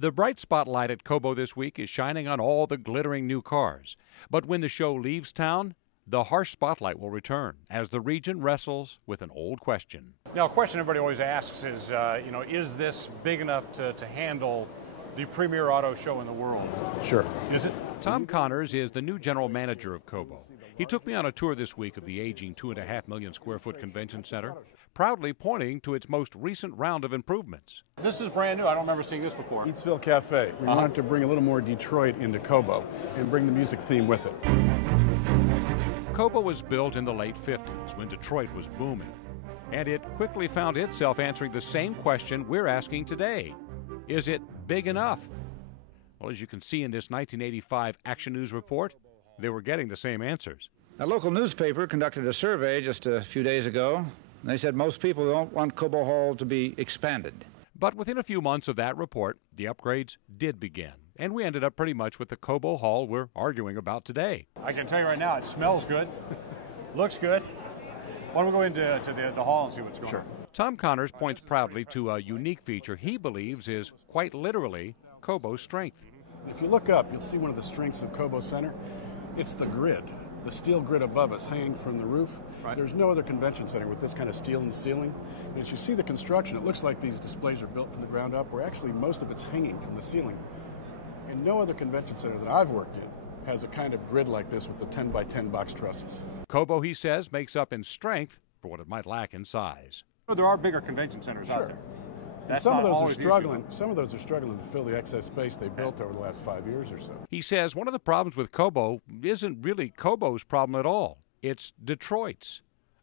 The bright spotlight at Cobo this week is shining on all the glittering new cars. But when the show leaves town, the harsh spotlight will return as the region wrestles with an old question. Now, a question everybody always asks is, is this big enough to handle the premier auto show in the world? Sure. Is it? Tom Connors is the new general manager of Cobo. He took me on a tour this week of the aging 2.5 million square foot convention center, proudly pointing to its most recent round of improvements. This is brand new. I don't remember seeing this before. Eatsville Cafe. We wanted to bring a little more Detroit into Cobo and bring the music theme with it. Cobo was built in the late 50s when Detroit was booming, and it quickly found itself answering the same question we're asking today. Is it big enough? Well, as you can see in this 1985 Action News report, they were getting the same answers. A local newspaper conducted a survey just a few days ago. They said most people don't want Cobo Hall to be expanded. But within a few months of that report, the upgrades did begin, and we ended up pretty much with the Cobo Hall we're arguing about today. I can tell you right now, it smells good, looks good. Why don't we go into the hall and see what's going on? Tom Connors points proudly to a unique feature he believes is quite literally Cobo's strength. If you look up, you'll see one of the strengths of Cobo Center. It's the grid, the steel grid above us hanging from the roof. Right. There's no other convention center with this kind of steel in the ceiling. And as you see the construction, it looks like these displays are built from the ground up, where actually most of it's hanging from the ceiling. And no other convention center that I've worked in has a kind of grid like this with the 10 by 10 box trusses. Cobo, he says, makes up in strength for what it might lack in size. There are bigger convention centers out there. That's some of not those are always struggling. Some of those are struggling to fill the excess space they built over the last 5 years or so. He says one of the problems with Cobo isn't really Cobo's problem at all. It's Detroit's.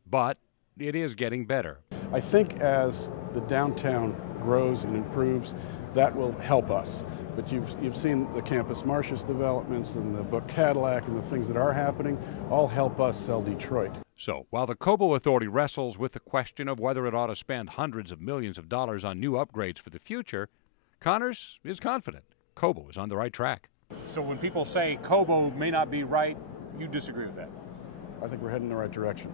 But it is getting better. I think as the downtown grows and improves, that will help us. But you've seen the Campus Martius developments and the Book Cadillac and the things that are happening all help us sell Detroit. So while the Cobo Authority wrestles with the question of whether it ought to spend hundreds of millions of dollars on new upgrades for the future, Connors is confident Cobo is on the right track. So when people say Cobo may not be right, you disagree with that? I think we're heading in the right direction.